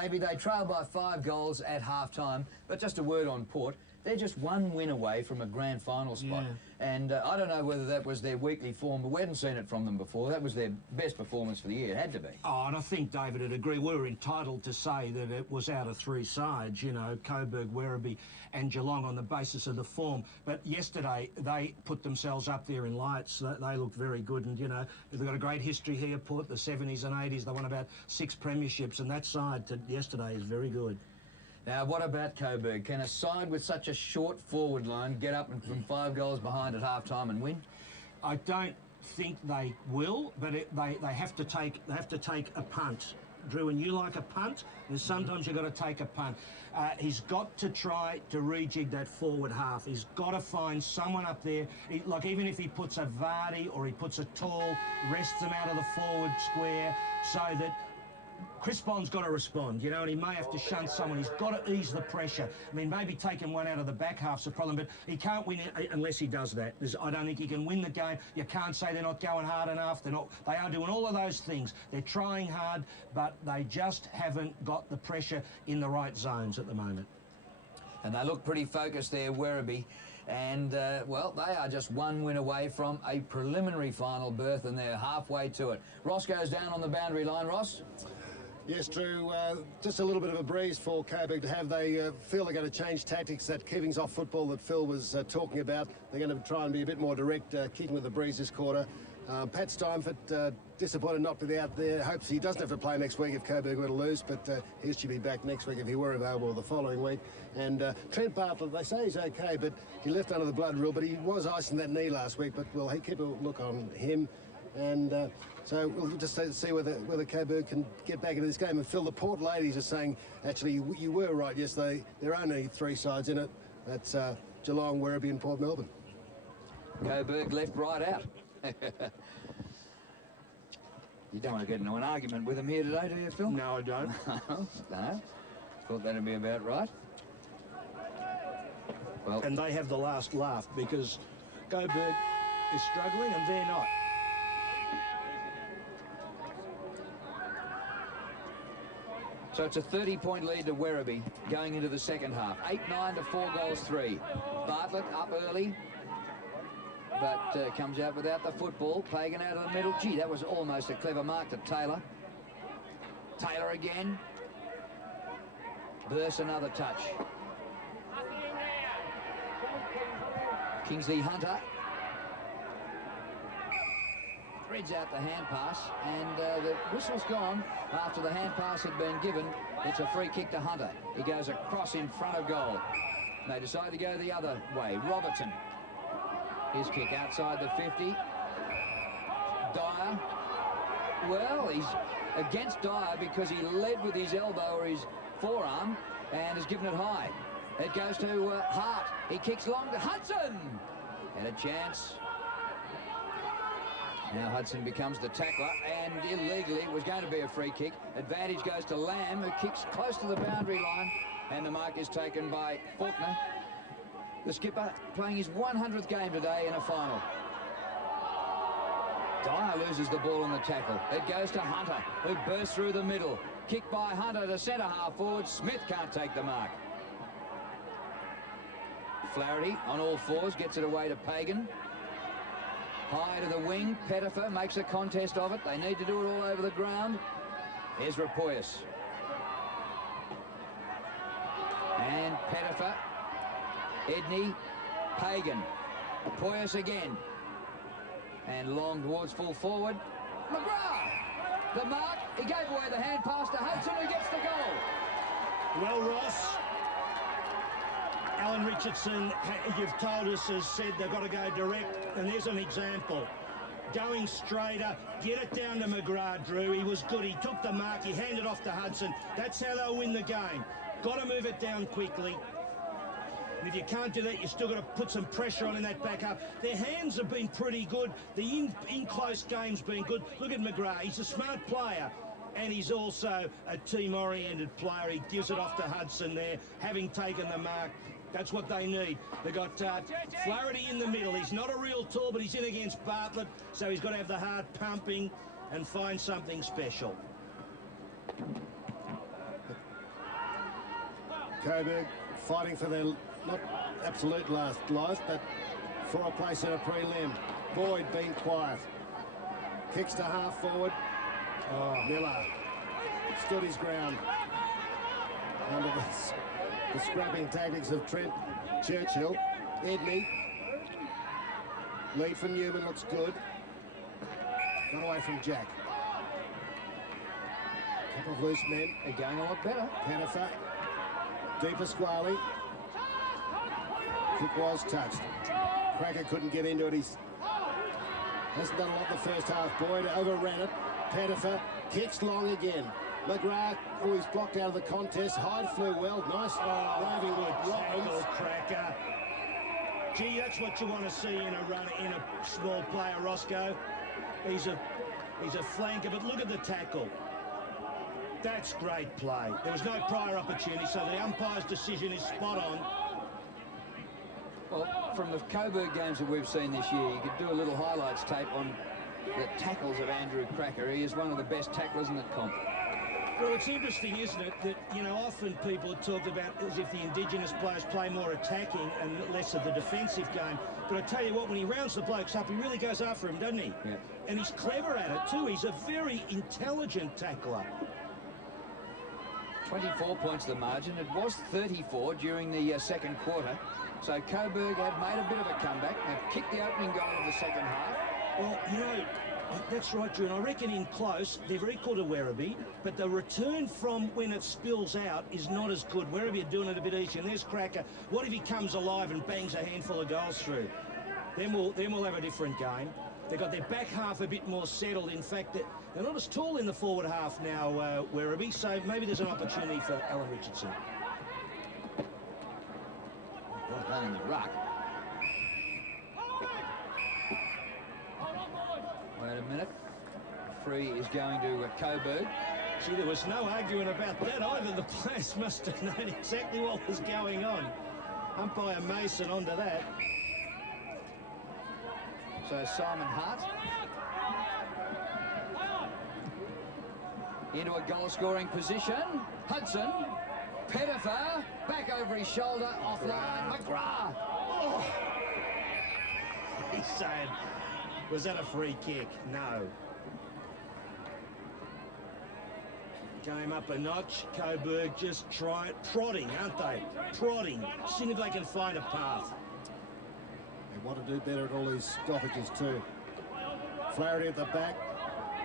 maybe. They trail by 5 goals at half-time. But just a word on Port. They're just one win away from a grand final spot. Yeah. And I don't know whether that was their weekly form, but we hadn't seen it from them before. That was their best performance for the year. It had to be. Oh, and I think David would agree. We were entitled to say that it was out of 3 sides, you know, Coburg, Werribee and Geelong on the basis of the form. But yesterday, they put themselves up there in lights. They looked very good. And, you know, they've got a great history here, Port, the 70s and 80s. They won about 6 premierships, and that side yesterday is very good. Now, what about Coburg? Can a side with such a short forward line get up from 5 goals behind at half-time and win? I don't think they will, but they have to take a punt. Drew, and you like a punt, and sometimes you've got to take a punt. He's got to try to rejig that forward half. He's got to find someone up there, like even if he puts a Vardy or he puts a Tall, rests them out of the forward square so that Chris Bond's got to respond, you know, and he may have to shunt someone. He's got to ease the pressure. I mean, maybe taking one out of the back half's a problem, but he can't win it unless he does that. I don't think he can win the game. You can't say they're not going hard enough. They are doing all of those things. They're trying hard, but they just haven't got the pressure in the right zones at the moment. And they look pretty focused there, Werribee. And, well, they are just one win away from a preliminary final berth, and they're halfway to it. Ross goes down on the boundary line. Ross? Yes, Drew, just a little bit of a breeze for Coburg to have. They feel they're going to change tactics, that keepings off football that Phil was talking about. They're going to try and be a bit more direct, kicking with the breeze this quarter. Pat Steinfort, disappointed not to be out there. Hopes he doesn't have to play next week if Coburg were to lose, but he should be back next week if he were available the following week. And Trent Bartlett, they say he's okay, but he left under the blood rule, but he was icing that knee last week, but we'll keep a look on him. And so we'll just see whether Coburg can get back into this game. And Phil, the Port ladies are saying, actually, you were right yesterday. There are only 3 sides in it. That's Geelong, Werribee and Port Melbourne. Coburg left right out. You don't want to get into an argument with them here today, do you, Phil? No, I don't. No. Thought that'd be about right. Well, and they have the last laugh because Coburg is struggling and they're not. so it's a 30-point lead to Werribee going into the second half. 8-9 to 4 goals 3. Bartlett up early, but comes out without the football. Pagan out of the middle. Gee, that was almost a clever mark to Taylor. Taylor again. Burst another touch. Kingsley Hunter threads out the hand pass, and the whistle's gone after the hand pass had been given. It's a free kick to Hunter. He goes across in front of goal. They decide to go the other way. Robertson. His kick outside the 50. Dyer. Well, he's against Dyer because he led with his elbow or his forearm and has given it high. It goes to Hart. He kicks long to Hudson. Had a chance. Now Hudson becomes the tackler, and illegally it was going to be a free kick. Advantage goes to Lamb, who kicks close to the boundary line, and the mark is taken by Faulkner. The skipper playing his 100th game today in a final. Dyer loses the ball on the tackle. It goes to Hunter, who bursts through the middle. Kick by Hunter to centre half forward. Smith can't take the mark. Flaherty on all fours gets it away to Pagan. High to the wing. Pettifer makes a contest of it. They need to do it all over the ground. Ezra Poyas. And Pettifer. Edney. Pagan. Poyas again. And long towards full forward. McGrath. The mark. He gave away the hand pass to Hudson, who gets the goal. Well, Ross, Alan Richardson, you've told us, has said they've got to go direct, and there's an example. Going straighter, get it down to McGrath, Drew. He was good. He took the mark. He handed off to Hudson. That's how they'll win the game. Got to move it down quickly. And if you can't do that, you've still got to put some pressure on in that back up. Their hands have been pretty good. The in-close game's been good. Look at McGrath. He's a smart player, and he's also a team-oriented player. He gives it off to Hudson there, having taken the mark. That's what they need. They've got Flaherty in the middle. He's not a real tall, but he's in against Bartlett, so he's got to have the heart pumping and find something special. Coburg fighting for their, not absolute last life, but for a place in a prelim. Boyd being quiet. Kicks to half forward. Oh, Miller stood his ground under the scrapping tactics of Trent Churchill. Edney. Lead from Newman looks good. Got away from Jack. Couple of loose men. They're going a lot better. Pennifer. Deeper Squally. Kick was touched. Cracker couldn't get into it. He's hasn't done a lot in the first half. Boyd overran it. Pennifer kicks long again. McGrath, oh, he's blocked out of the contest. Hyde flew well. Nice roving with Robbins. Cracker. Gee, that's what you want to see in a runner, in a small player, Roscoe. He's a flanker, but look at the tackle. That's great play. There was no prior opportunity, so the umpire's decision is spot on. Well, from the Coburg games that we've seen this year, you could do a little highlights tape on the tackles of Andrew Cracker. He is one of the best tacklers in the comp. Well, it's interesting, isn't it, that, you know, often people have talked about as if the Indigenous players play more attacking and less of the defensive game. But I tell you what, when he rounds the blokes up, he really goes after him, doesn't he? Yeah. And he's clever at it, too. He's a very intelligent tackler. 24 points the margin. It was 34 during the second quarter. So Coburg had made a bit of a comeback. They've kicked the opening goal of the second half. Well, you know, that's right, Drew, and I reckon in close, they're equal to Werribee, but the return from when it spills out is not as good. Werribee are doing it a bit easier, and there's Cracker. What if he comes alive and bangs a handful of goals through? Then we'll have a different game. They've got their back half a bit more settled. In fact, they're not as tall in the forward half now, Werribee, so maybe there's an opportunity for Alan Richardson. Well done in the ruck. Wait a minute. Free is going to Coburg. Gee, there was no arguing about that either. The players must have known exactly what was going on. Umpire Mason onto that. So Simon Hart into a goal-scoring position. Hudson, Pettifer, back over his shoulder, offline, McGrath. Oh. He's saying, was that a free kick? No. Game up a notch. Coburg just trotting, aren't they? Trotting. Seeing if they can find a path. They want to do better at all these stoppages too. Flaherty at the back.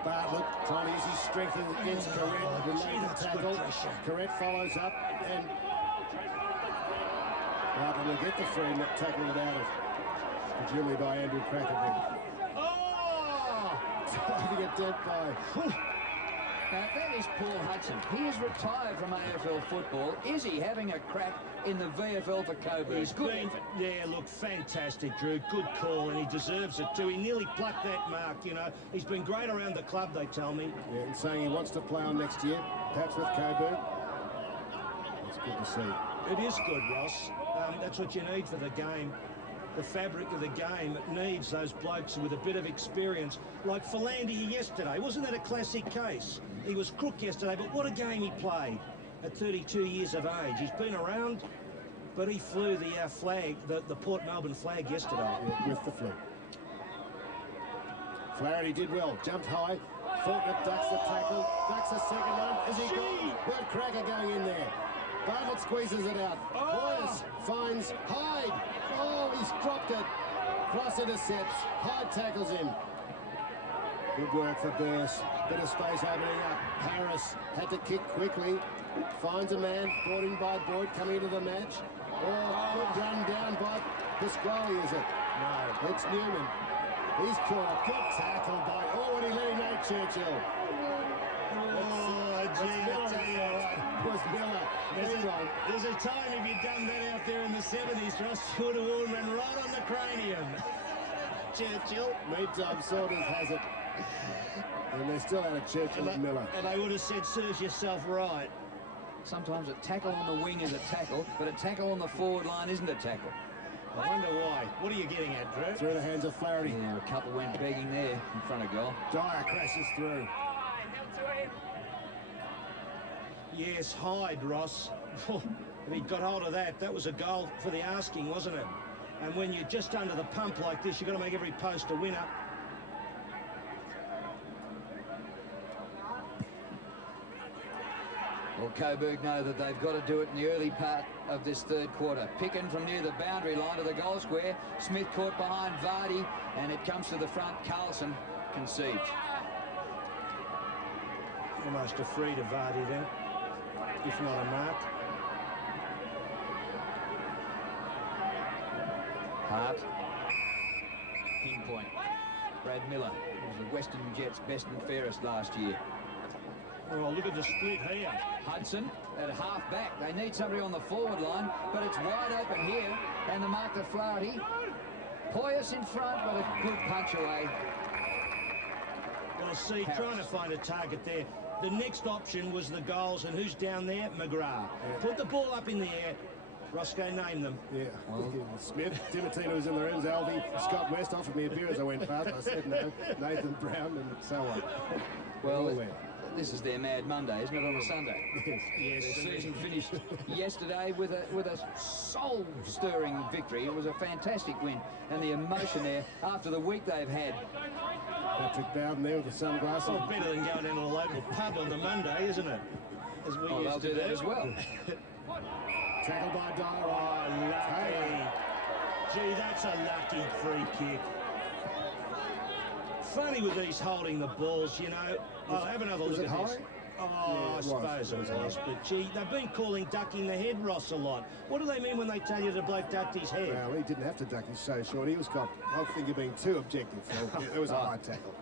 Bartlett trying to use his strength against Corrett. That's tackle. good pressure. Corrett follows up and Bartlett will get the free and tackle it out of. Presumably by Andrew Cracker. Oh! Trying to get dead by. Now, that is Paul Hudson. He is retired from AFL football. Is he having a crack in the VFL for Coburg? He's good been, effort. yeah, look, fantastic, Drew. Good call, and he deserves it too. He nearly plucked that mark, you know. He's been great around the club, they tell me. Yeah, and saying he wants to play on next year, perhaps with Coburg. It's good to see. It is good, Ross. That's what you need for the game. The fabric of the game, it needs those blokes with a bit of experience. Like Philander yesterday, wasn't that a classic case? He was crook yesterday, but what a game he played at 32 years of age. He's been around, but he flew the flag, the Port Melbourne flag yesterday. Yeah, with the flu. Flaherty did well, jumped high. Faulkner ducks the tackle, ducks a second one. Is he got Bert Cracker going in there? Bartlett squeezes it out. Boyce finds Hyde. Oh, he's dropped it. Cross intercepts. Hyde tackles him. Good work for Burst. Bit of space opening up. Harris had to kick quickly. Finds a man. Brought in by Boyd coming into the match. Oh, good run down by Pasquale, is it? No. It's Newman. He's caught. Good tackle by... Oh, and he let him out, Churchill. Oh, gee, I tell you what. It was Miller. There's a time if you'd done that out there in the 70s, Ross would have worn right on the cranium. Churchill. Meantime, Saunders has it. And they're still out of Churchill and Miller. And they would have said, serves yourself right. Sometimes a tackle on the wing is a tackle, but a tackle on the forward line isn't a tackle. I wonder why. What are you getting at, Drew? Through the hands of Flaherty. Yeah, a couple went begging there in front of goal. Dyer crashes through. Yes, Hyde, Ross. If he'd got hold of that, that was a goal for the asking, wasn't it? And when you're just under the pump like this, you've got to make every post a winner. Well, Coburg know that they've got to do it in the early part of this third quarter. Picking from near the boundary line to the goal square. Smith caught behind Vardy, and it comes to the front. Carlson concedes. Almost a free to Vardy then, if not a mark. Hart. Pinpoint. Brad Miller was the Western Jets' best and fairest last year. Oh, look at the split here. Hudson at half back. They need somebody on the forward line, but it's wide open here. And the mark to Flaherty. Poyas in front, but a good punch away. Well, see, trying to find a target there. The next option was the goals, and who's down there? McGrath. Yeah. Put the ball up in the air. Roscoe named them. Yeah, well, Smith, Dimartino was in the rooms, Alvey, Scott West offered me a beer as I went past. I said no, Nathan Brown, and so on. Well, this is their Mad Monday, isn't it, on a Sunday? Yes. Their season finished yesterday with a soul-stirring victory. It was a fantastic win, and the emotion there after the week they've had. Patrick Bowden there with the sunglasses. Well, better than going down to the local pub on the Monday, isn't it? As we They'll do that as well. Tackled by Dyer. Oh, lucky. Gee, that's a lucky free kick. Funny with these holding the balls, you know. I'll have another look at this. Oh, Yeah, I suppose it was. But, gee, they've been calling ducking the head, Ross, a lot. What do they mean when they tell you the bloke ducked his head? Well, he didn't have to duck his so short. He was caught. I think you're being too objective, Phil. It was a high tackle.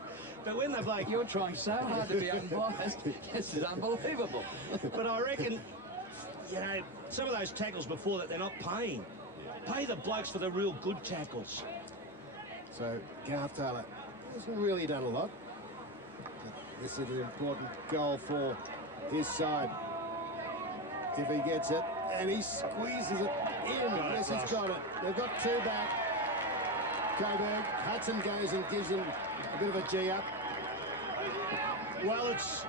But when the bloke... You're trying so hard to be unbiased. This is unbelievable. But I reckon, you know, some of those tackles before that, they're not paying. Pay the blokes for the real good tackles. So, Garth Taylor hasn't really done a lot. This is an important goal for his side. If he gets it, and he squeezes it in. Yes, he's got it. They've got two back. Coburg. Hudson goes and gives him a bit of a G-up. Well, it's...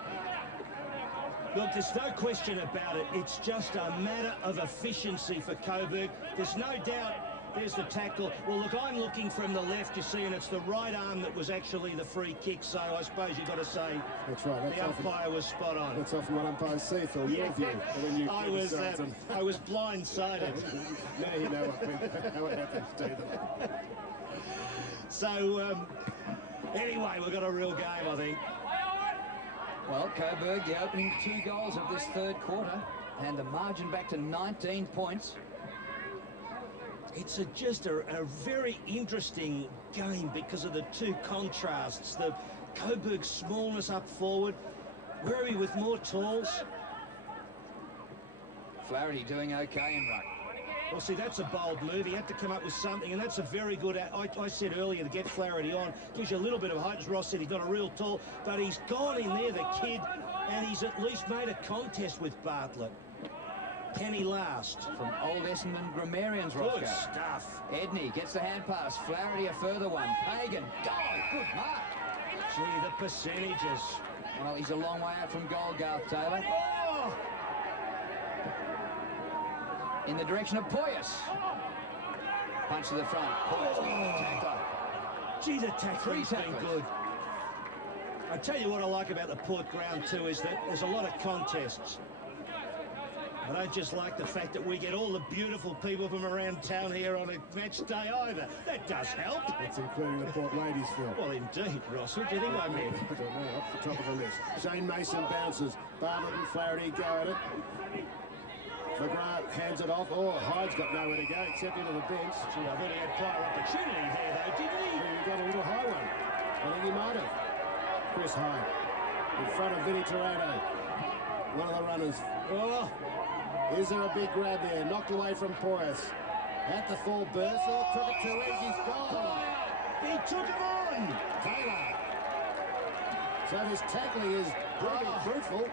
Look, there's no question about it. It's just a matter of efficiency for Coburg. There's no doubt. There's the tackle. Well, look, I'm looking from the left, you see, and it's the right arm that was actually the free kick. So I suppose you've got to say That's right. That's the umpire was spot on. That's often what umpires see, Phil. Your view. When you I was blindsided. Now you know how it happens to them. So, anyway, we've got a real game, I think. Well, Coburg, the opening 2 goals of this third quarter, and the margin back to 19 points. It's just a very interesting game because of the two contrasts. The Coburg smallness up forward, Werribee with more talls. Flaherty doing okay in ruck. Well, see, that's a bold move. He had to come up with something, and that's a very good... I said earlier to get Flaherty on. Gives you a little bit of height. As Ross said, he's not a real tall, but he's gone in there, the kid, and he's at least made a contest with Bartlett. Can he last? From old Essendon grammarians, Roscoe. Good stuff. Edney gets the hand pass. Flaherty a further one. Hagan. God, good mark. Gee, the percentages. Well, he's a long way out from goal, Garth Taylor. Oh! In the direction of Poyas. Punch to the front. Poyas getting the tackler. Gee, the tackling's been tacklers. good. I tell you what I like about the Port ground too is that there's a lot of contests. I don't just like the fact that we get all the beautiful people from around town here on a match day either. That does help. That's including the Port ladies, Phil. Well, indeed, Ross. What do you think I meant? I don't know, off the top of the list. Shane Mason bounces. Bartlett and Flaherty go at it. McGrath hands it off. Oh, Hyde's got nowhere to go except into the bench. Gee, I thought he had player opportunity there, though, didn't he? He got a little high one. I think he might have. Chris Hyde in front of Vinnie Toronto. One of the runners. Oh, is there a big grab there? Knocked away from Poyas. At the full burst. Oh, took it too easy. He's gone. He took him on. Taylor. So this tackling is pretty fruitful.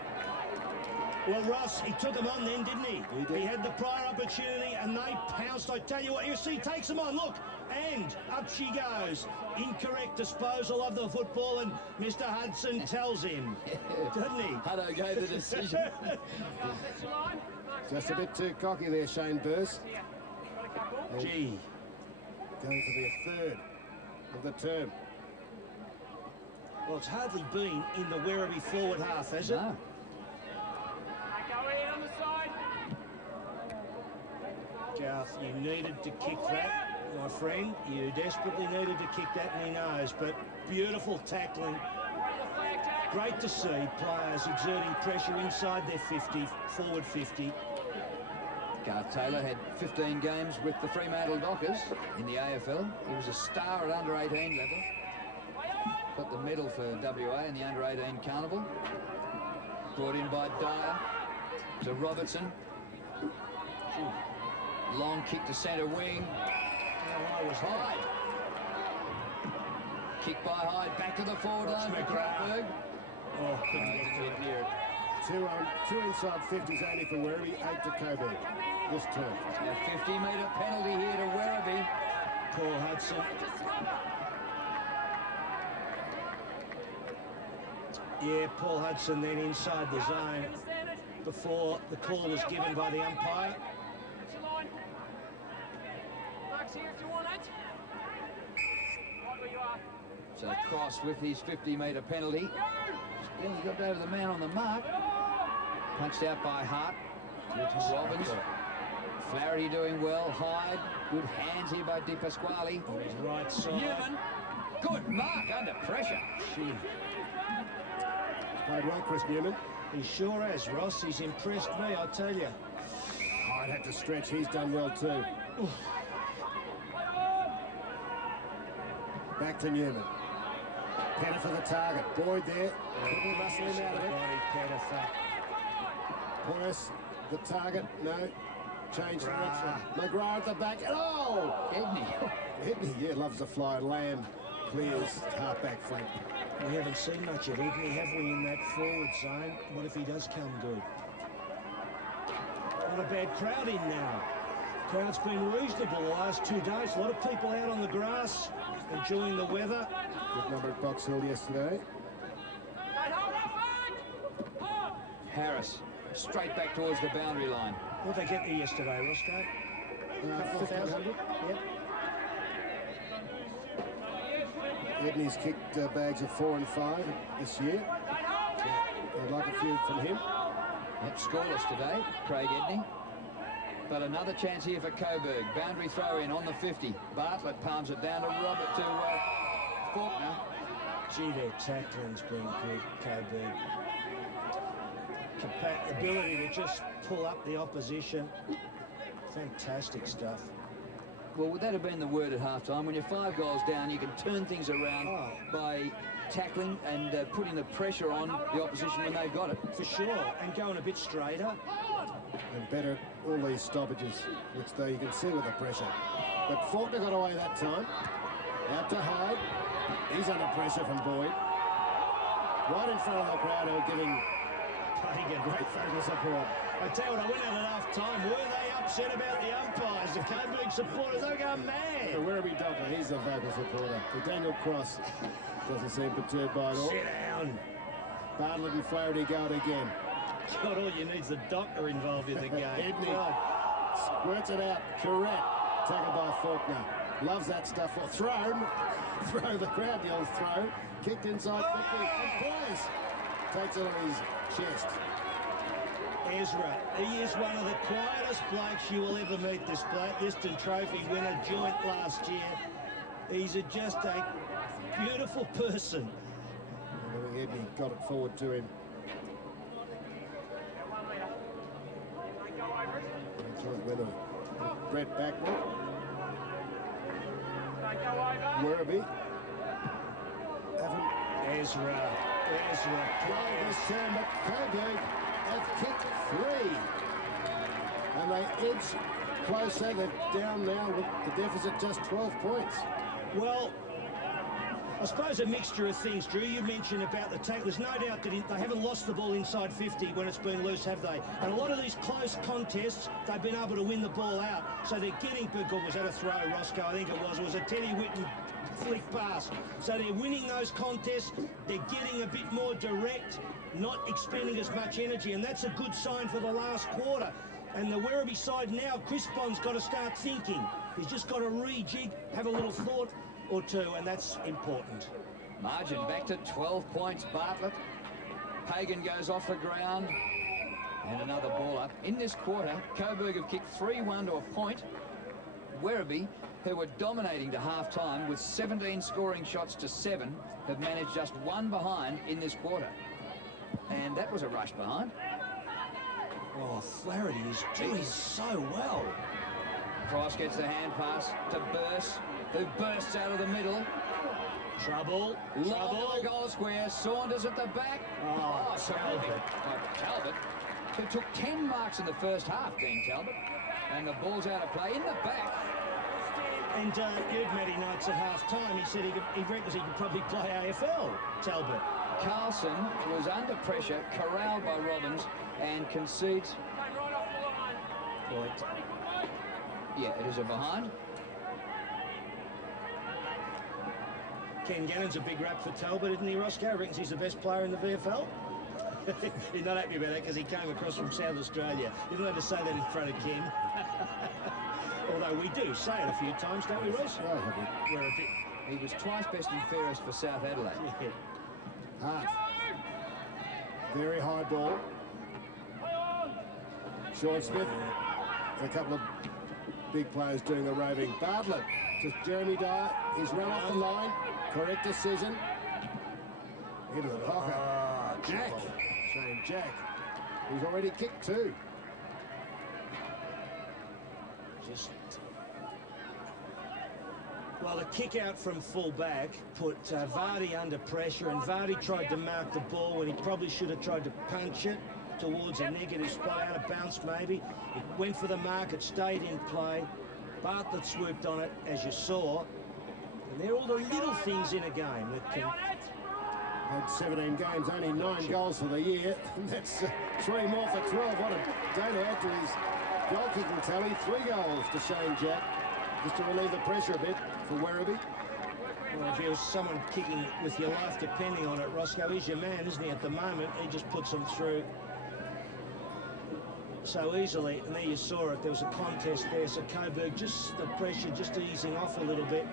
Well, Ross, he took him on then, didn't he? He did. He had the prior opportunity and they pounced. I tell you what, you see, takes him on, look, and up she goes. Incorrect disposal of the football, and Mr. Hudson tells him, doesn't he? Hutto gave the decision. Just a bit too cocky there, Shane Burse. Gee. Going for their third of the term. Well, it's hardly been in the Werribee forward half, has it? No. Garth, you needed to kick that, my friend. You desperately needed to kick that, and he knows. But beautiful tackling. Great to see players exerting pressure inside their 50, forward 50. Garth Taylor had 15 games with the Fremantle Dockers in the AFL. He was a star at under-18 level. Got the medal for WA in the under-18 carnival. Brought in by Dyer to Robertson. Long kick to centre wing. How high was Hyde. Kick by Hyde. Back to the forward line for Coburg. Oh, couldn't get near it. Two inside 50s only for Werribee, 8 to Coburg this term. A 50-metre penalty here to Werribee. Paul Hudson. Yeah, Paul Hudson then inside the zone before the call was given by the umpire. So Cross with his 50-metre penalty. Then he got over the man on the mark. Punched out by Hart. To Robbins. Flaherty doing well. Hyde. Good hands here by Di Pasquale. On his right side. Newman. Good mark under pressure. Gee. Played well, Chris Newman. He sure has, Ross. He's impressed me, I tell you. Hyde had to stretch. He's done well too. Back to Newman. Penner for the target. Boyd there. Couldn't muscle him out of it. Price, the target. No. Change direction. McGrath at the back. Oh! Edney. Edney, yeah, loves the fly. Lamb clears half-back flank. We haven't seen much of Edney, have we, in that forward zone? What if he does come good? Not a bad crowd in now. Crowd's been reasonable the last 2 days. A lot of people out on the grass, enjoying the weather. Good number at Box Hill yesterday. Harris. Straight back towards the boundary line. What did they get there yesterday, Roscoe? 1,500. Yep. Edney's kicked bags of 4 and 5 this year. I'd like a few from him. Yep, scoreless today, Craig Edney. But another chance here for Coburg. Boundary throw in on the 50. Bartlett palms it down to Robert to Faulkner. Gee, their tackling's been good, Coburg. Ability to just pull up the opposition. Fantastic stuff. Well, would that have been the word at halftime? When you're 5 goals down, you can turn things around by tackling and putting the pressure on the opposition when they've got it. For sure, and going a bit straighter. And better at all these stoppages, which you can see with the pressure. But Faulkner got away that time. Out to Hyde. He's under pressure from Boyd. Right in front of the crowd who are giving Pagan great vocal support. I tell you what, I went out at half-time. Were they upset about the umpires? The Coburg supporters, they were going mad. The Werribee Docker, he's the vocal supporter. The Daniel Cross doesn't seem perturbed by it all. Sit down. Bartlett and Flaherty go it again. God, all you need is the doctor involved in the game. Edney squirts it out. Correct. Tackled by Faulkner. Loves that stuff. Thrown. Throw. The crowd yells throw. Kicked inside 50. And plays. Takes it on his chest. Ezra, he is one of the quietest blokes you will ever meet, this bloke. Liston Trophy winner, joint last year. He's just a beautiful person. I think Edney got it forward to him. Whether Brett Backwell, Werribee, Ezra playing this term, but Coburg have kicked 3. And they edge closer. They're down now with the deficit just 12 points. Well, I suppose a mixture of things, Drew. You mentioned about the tackle. There's no doubt that they haven't lost the ball inside 50 when it's been loose, have they? And a lot of these close contests, they've been able to win the ball out. So they're getting... Was that a throw, Roscoe? I think it was. It was a Teddy Whitten flick pass. So they're winning those contests. They're getting a bit more direct, not expending as much energy. And that's a good sign for the last quarter. And the Werribee side now, Chris Bond's got to start thinking. He's just got to rejig, have a little thought or two, and that's important. Margin back to 12 points. Bartlett. Hagan goes off the ground. And another ball up. In this quarter, Coburg have kicked 3-1 to a point. Werribee, who were dominating to half-time with 17 scoring shots to 7, have managed just one behind in this quarter. And that was a rush behind. Oh, Flaherty is doing so well. Cross gets the hand pass to Burst, who bursts out of the middle. Trouble. Long to the goal square. Saunders at the back. Oh, Talbot. Talbot, who took 10 marks in the first half, Dean Talbot. And the ball's out of play in the back. And you'd met Matty Knights at half-time. He said he reckons he could probably play AFL, Talbot. Carlson was under pressure, corralled by Robbins, and concedes. Point. Yeah, it is a behind. Ken Gannon's a big rap for Talbot, isn't he, Roscoe? Reckons he's the best player in the VFL. You're not happy about that because he came across from South Australia. You're not allowed to say that in front of Ken. Although we do say it a few times, don't we, Ross? We're a bit... He was twice best and fairest for South Adelaide. Yeah. Hart. Very high ball. Sean Smith. A couple of big players doing the roving. Bartlett to Jeremy Dyer. He's run off the line. Correct decision. Into the pocket. Jack. Shane Jack. He's already kicked 2. Just... Well, the kick out from full back put Vardy under pressure, and Vardy tried to mark the ball when he probably should have tried to punch it towards a negative spot, out of bounce maybe. It went for the mark, it stayed in play. Bartlett swooped on it, as you saw. And they're all the little things in a game that can... Had 17 games, only 9 goals for the year. That's 3 more for 12. What a day to add to his goal-kicking tally. 3 goals to Shane Jack, just to relieve the pressure a bit for Werribee. Well, if there was someone kicking with your life depending on it, Roscoe, he's your man, isn't he, at the moment? He just puts them through so easily. And there you saw it. There was a contest there. So Coburg, just the pressure, just easing off a little bit.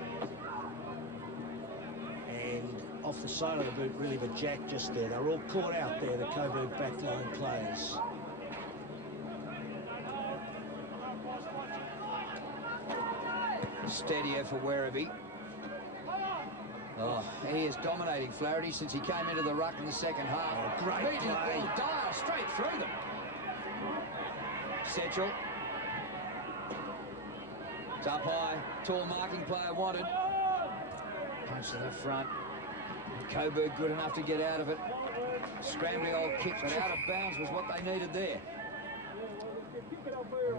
And off the side of the boot, really, but Jack just there. They're all caught out there, the Coburg backline players. Steadier for Werribee. Oh, he is dominating Flaherty since he came into the ruck in the second half. Oh, great Beating the play. ball, Dial straight through them. Setchell. It's up high. Tall marking player wanted. Punch to the front. Coburg good enough to get out of it. Scrambling old kick, but out of bounds was what they needed there.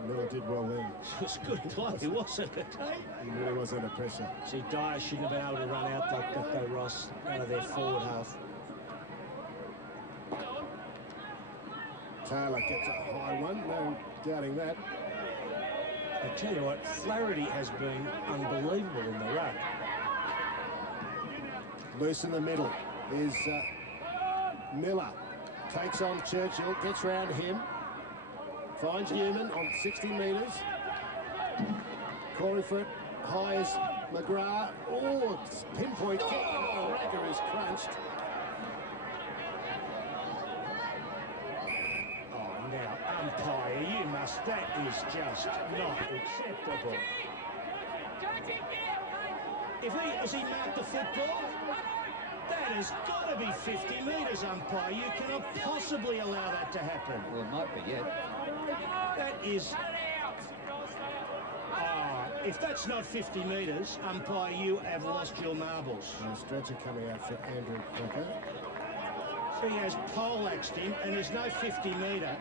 Miller did well then. It was a good play, wasn't it? He really was under pressure. See, Dyer shouldn't have been able to run out like that, though, Ross, out of their forward half. Taylor gets a high one, no doubting that. I tell you what, Flaherty has been unbelievable in the ruck. Loose in the middle is Miller. Takes on Churchill, gets round him. Finds Newman on 60 metres. Calling for it. High is McGrath. Oh, pinpoint kick. Oh, Rager is crunched. Oh, now, umpire, you must... That is just not acceptable. Has he marked the football? That has got to be 50 metres, umpire. You cannot possibly allow that to happen. Well, it might be, yeah. That is... if that's not 50 metres, umpire, you have lost your marbles. A stretcher coming out for Andrew Crocker. So he has poleaxed him, and there's no 50 metre.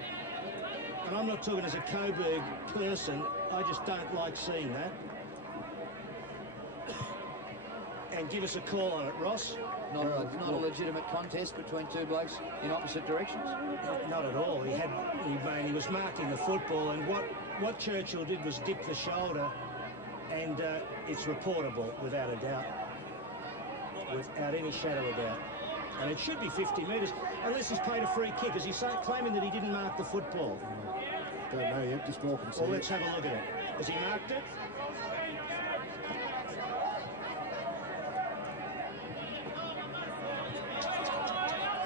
And I'm not talking as a Coburg person. I just don't like seeing that. and give us a call on it, Ross. Not a legitimate contest between two blokes in opposite directions. Not at all. He was marking the football, and what Churchill did was dip the shoulder, and it's reportable without a doubt, without any shadow of doubt. And it should be 50 metres, unless he's played a free kick. Is he claiming that he didn't mark the football? Don't know yet, just walking. Well, let's have a look at it. Has he marked it?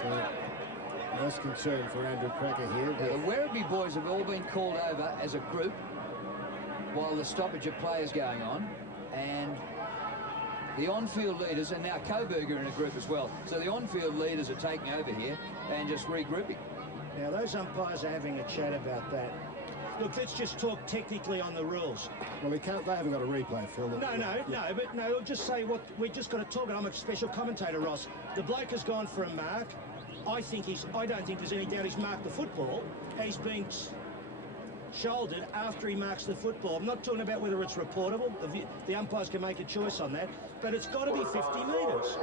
So, nice concern for Andrew Cracker here. Now, the Werribee boys have all been called over as a group while the stoppage of play is going on, and the on-field leaders, and now Coburg are in a group as well, so the on-field leaders are taking over here and just regrouping. Now, those umpires are having a chat about that. Look, let's just talk technically on the rules. Well, they haven't got a replay, Phil. No, just say what we just got to talk. I'm a special commentator, Ross. The bloke has gone for a mark. I don't think there's any doubt he's marked the football. He's been shouldered after he marks the football. I'm not talking about whether it's reportable. The umpires can make a choice on that, but it's got to be 50 metres.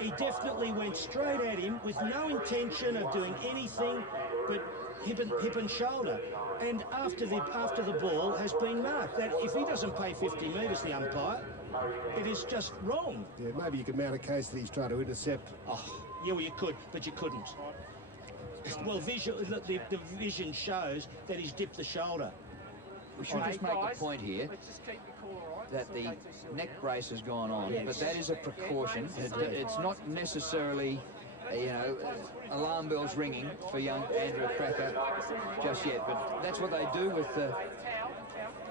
He definitely went straight at him with no intention of doing anything but hip and shoulder. And after the ball has been marked, that if he doesn't pay 50 metres, the umpire, it is just wrong. Yeah, maybe you could mount a case that he's trying to intercept. Oh, yeah, well, you could, but you couldn't. Well, the vision shows that he's dipped the shoulder. We should just make the point here that the neck brace has gone on, but that is a precaution. It's not necessarily, alarm bells ringing for young Andrew Cracker just yet, but that's what they do with the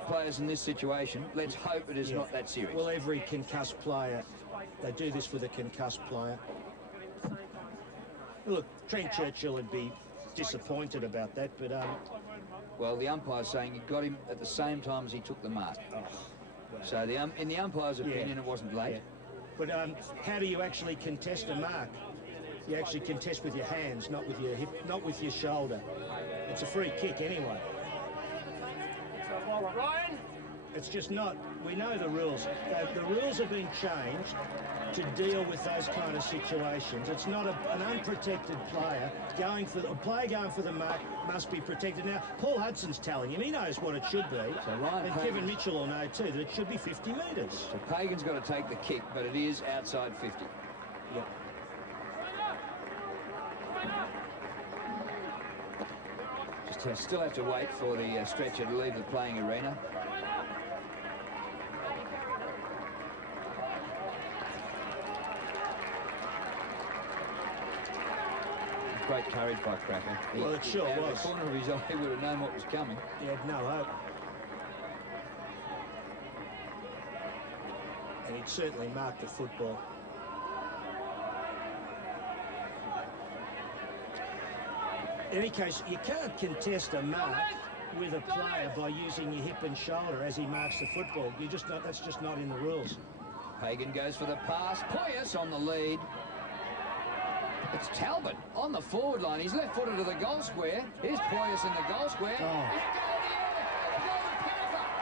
players in this situation. Let's hope it is not that serious. Well, every concussed player, they do this with a concussed player. Look, Trent Churchill would be disappointed about that, but... Well, the umpire's saying he got him at the same time as he took the mark. Oh, well. So in the umpire's opinion, it wasn't late. Yeah. But how do you actually contest a mark? You actually contest with your hands, not with your hip, not with your shoulder. It's a free kick anyway. Ryan? It's just not. We know the rules. The rules have been changed to deal with those kind of situations. It's not an unprotected player going for a player going for the mark must be protected. Now, Paul Hudson's telling him he knows what it should be, so Ryan and Kevin Mitchell will know too that it should be 50 metres. So Pagan's got to take the kick, but it is outside 50. Yep. Just still have to wait for the stretcher to leave the playing arena. Great courage by Cracker. Well, it sure out was. Of the corner of his eye, he would have known what was coming. He had no hope. And he'd certainly marked the football. In any case, you can't contest a mark with a player by using your hip and shoulder as he marks the football. That's just not in the rules. Pagan goes for the pass. Poyas on the lead. It's Talbot on the forward line. He's left-footed to the goal square. Here's Poyas in the goal square. Oh.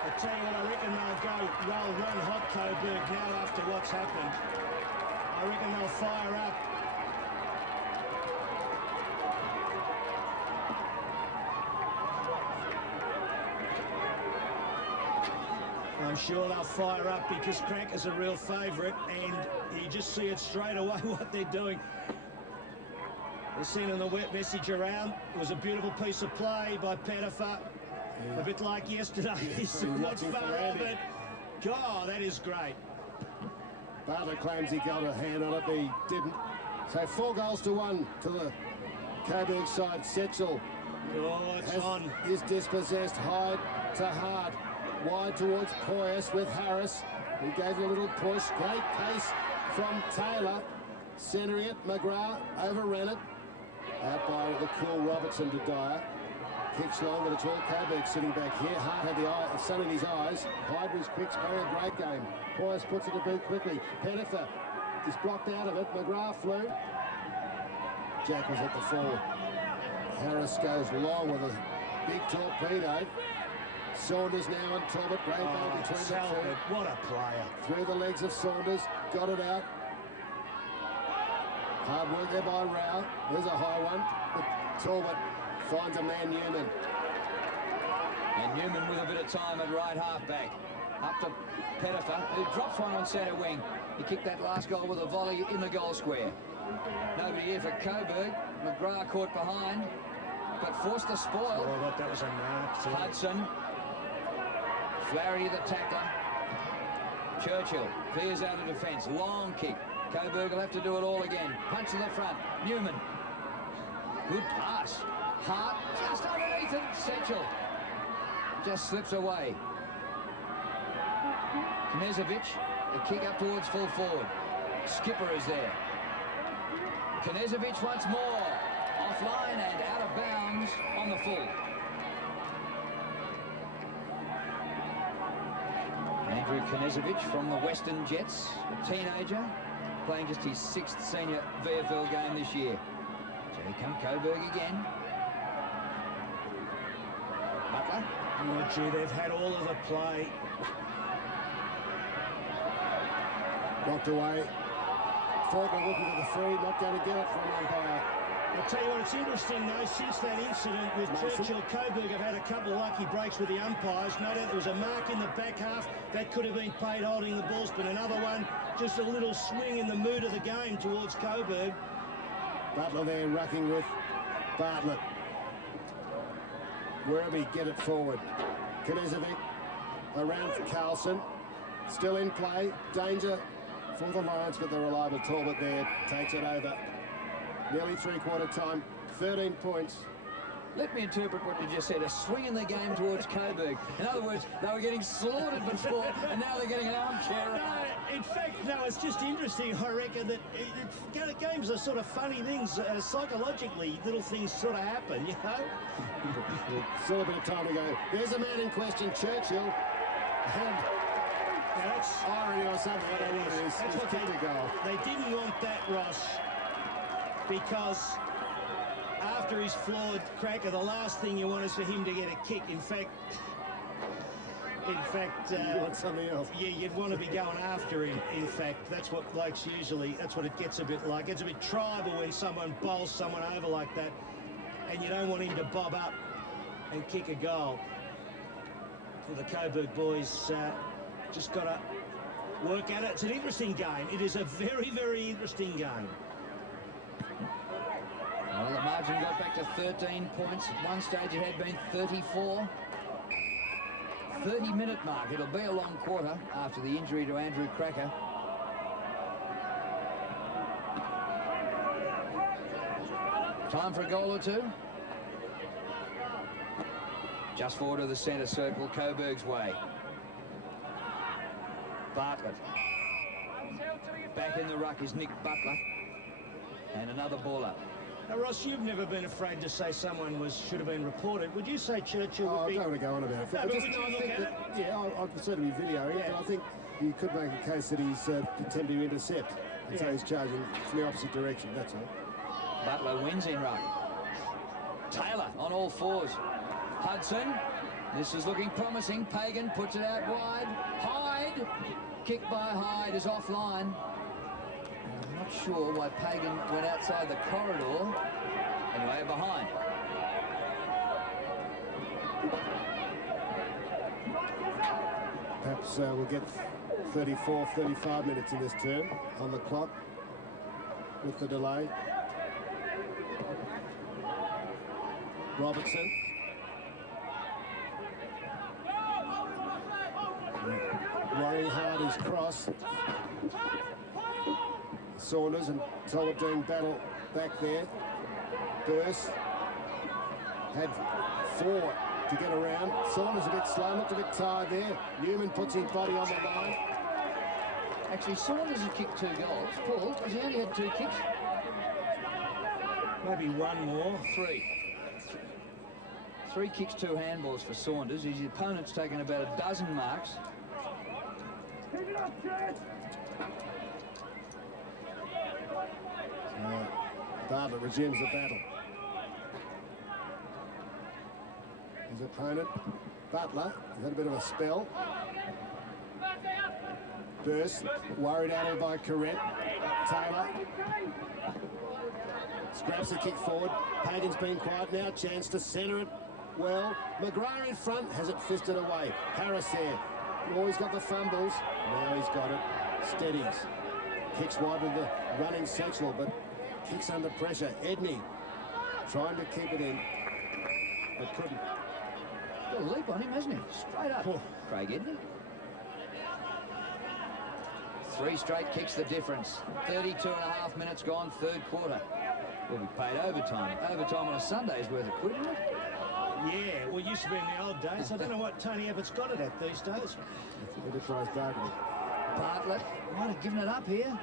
I tell you what, I reckon they'll run hot Coburg now after what's happened. I reckon they'll fire up. I'm sure they'll fire up because Cracker's a real favourite, and you just see it straight away what they're doing. They're sending the wet message around. It was a beautiful piece of play by Pettifer. Yeah. A bit like yesterday. He's not far off it. God, that is great. Bartlett claims he got a hand on it, but he didn't. So 4-1 to the Coburg side. Setchell is dispossessed. Hyde to Hart. Wide towards Poyas with Harris. He gave a little push. Great pace from Taylor. Centering it. McGrath overran it. Out by the cool Robertson to Dyer. Kicks long, but it's all Coburg sitting back here. Hart had the sun in his eyes. Hyde was quick, Sparrow, great game. Poyas puts it to boot quickly. Pettifer is blocked out of it. McGrath flew. Jack was at the forward. Harris goes long with a big torpedo. Saunders now and Talbot. Great ball between the Talbot, two. what a player. Through the legs of Saunders. Got it out. Hard work there by Rao. There's a high one. But Talbot finds a man, Newman. And Newman with a bit of time at right half-back. Up to Pettifer, who drops one on centre wing. He kicked that last goal with a volley in the goal square. Nobody here for Coburg. McGrath caught behind, but forced the spoil. Oh, that was a mark. Too. Hudson. Flaherty the tackler. Churchill clears out of defence. Long kick. Coburg will have to do it all again. Punch to the front. Newman. Good pass. Hart just underneath it. Setchell just slips away. Knezovic, the kick up towards full forward. Skipper is there. Knezovic once more. Offline and out of bounds on the full. Andrew Knezovic from the Western Jets, a teenager, playing just his 6th senior VFL game this year. So here come Coburg again. Butler. Oh, gee, they've had all of the play. Knocked away. Faulkner looking for the free, not going to get it from umpire. I'll tell you what, it's interesting though, since that incident with Churchill, Coburg have had a couple of lucky breaks with the umpires. No doubt there was a mark in the back half that could have been paid holding the balls, but another one, just a little swing in the mood of the game towards Coburg. Butler there rucking with Bartlett. Werribee get it forward. Knezovic around for Carlson. Still in play. Danger for the Lions, but the reliable Talbot there takes it over. Nearly three-quarter time. 13 points. Let me interpret what you just said. A swing in the game towards Coburg. In other words, they were getting slaughtered before, and now they're getting an armchair. No, in fact, no, it's just interesting, I reckon, that games are sort of funny things. Psychologically, little things sort of happen, you know? Still a bit of time to go. There's a man in question, Churchill. And that's irony or something, I don't know what it is. That's what they didn't want that, Ross, because after his flawed cracker, the last thing you want is for him to get a kick. In fact, you want something else. Yeah, you'd want to be going after him. In fact, that's what blokes usually, that's what it gets a bit like. It's a bit tribal when someone bowls someone over like that, and you don't want him to bob up and kick a goal. Well, the Coburg boys just got to work at it. It's an interesting game. It is a very, very interesting game. Well, the margin got back to 13 points. At one stage it had been 34. 30-minute mark. It'll be a long quarter after the injury to Andrew Cracker. Time for a goal or two. Just forward of the centre circle, Coburg's way. Bartlett. Back in the ruck is Nick Butler. And another ball up. Now, Ross, you've never been afraid to say someone should have been reported. Would you say Churchill would be... I don't want to go on about it. No, but would you look at it? Yeah, I'd certainly be videoing it, but I think you could make a case that he's attempting to intercept. And so he's charging from the opposite direction, that's all. Butler wins in ruck. Taylor on all fours. Hudson. This is looking promising. Pagan puts it out wide. Hyde. Kick by Hyde is offline. I'm not sure why Pagan went outside the corridor. Anyway, behind. Perhaps we'll get 34, 35 minutes in this term on the clock with the delay. Robertson. Worrying hard his cross. Saunders and Talbot doing battle back there. Burst had 4 to get around. Saunders a bit slow, looked a bit tired there. Newman puts his body on the line. Actually, Saunders has kicked 2 goals. Paul, has he only had 2 kicks? Maybe one more. 3. 3 kicks, 2 handballs for Saunders. His opponent's taken about a dozen marks. Bartlett resumes the battle. He's opponent. Butler, a little bit of a spell. Burst, worried out of by Corrett. Taylor. Scraps the kick forward. Pagan's been quiet now. Chance to centre it. Well, McGrath in front has it fisted away. Harris there. Oh, he's got the fumbles. Now he's got it. Steadies. Kicks wide with the running sectional, but kicks under pressure. Edney trying to keep it in, but couldn't. Got a leap on him, hasn't he? Straight up. Oh. Craig Edney. 3 straight kicks the difference. 32.5 minutes gone, third quarter. Will be paid overtime. Overtime on a Sunday is worth a quid, isn't it? Yeah, well, it used to be in the old days. I don't know what Tony Abbott's got it at these days. Enterprise bargaining. Bartlett might have given it up here.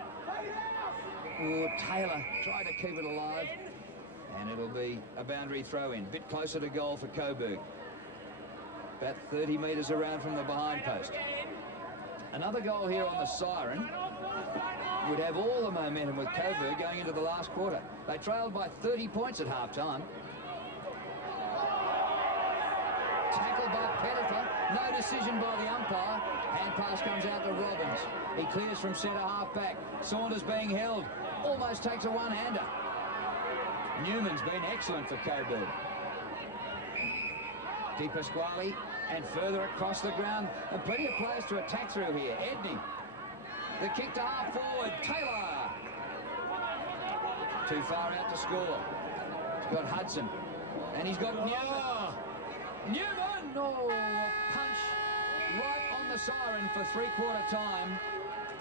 Oh, Taylor tried to keep it alive. And it'll be a boundary throw-in. Bit closer to goal for Coburg. About 30 metres around from the behind post. Another goal here on the siren would have all the momentum with Coburg going into the last quarter. They trailed by 30 points at half-time. Tackled by Pettifer. No decision by the umpire. Hand pass comes out to Robbins. He clears from centre half back. Saunders being held. Almost takes a one-hander. Newman's been excellent for Coburg. Di Pasquale and further across the ground. And plenty of players to attack through here. Edney. The kick to half forward. Taylor. Too far out to score. He's got Hudson. And he's got Newman. Newman! Oh, a punch right on the siren for three-quarter time.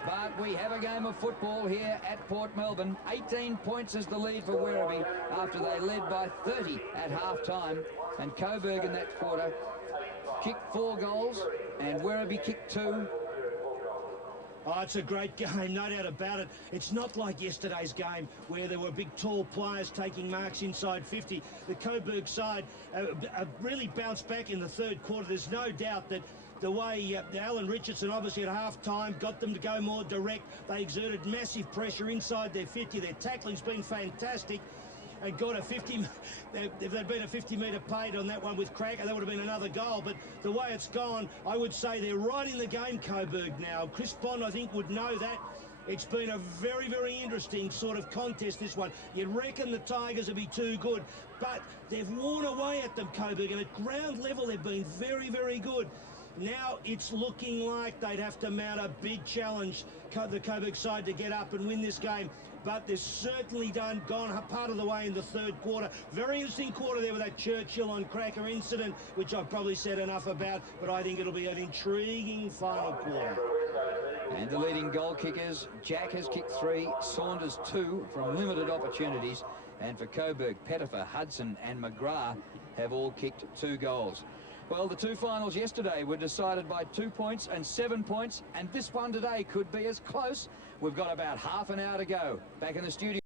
But we have a game of football here at Port Melbourne. 18 points is the lead for Werribee after they led by 30 at half-time. And Coburg in that quarter kicked 4 goals and Werribee kicked 2. Oh, it's a great game, no doubt about it. It's not like yesterday's game where there were big, tall players taking marks inside 50. The Coburg side really bounced back in the third quarter. There's no doubt that the way Alan Richardson, obviously at half-time, got them to go more direct. They exerted massive pressure inside their 50. Their tackling's been fantastic. And got a 50, if there'd been a 50-metre paid on that one with Cracker, that would have been another goal. But the way it's gone, I would say they're right in the game, Coburg now. Chris Bond, I think, would know that. It's been a very, very interesting sort of contest, this one. You'd reckon the Tigers would be too good, but they've worn away at them, Coburg, and at ground level, they've been very, very good. Now it's looking like they'd have to mount a big challenge, the Coburg side, to get up and win this game. But they've certainly gone part of the way in the third quarter. Very interesting quarter there with that Churchill on Cracker incident, which I've probably said enough about, but I think it'll be an intriguing final quarter. And the leading goal kickers, Jack has kicked 3, Saunders 2 from limited opportunities. And for Coburg, Pettifer, Hudson and McGrath have all kicked 2 goals. Well, the 2 finals yesterday were decided by 2 points and 7 points, and this one today could be as close. We've got about half an hour to go. Back in the studio.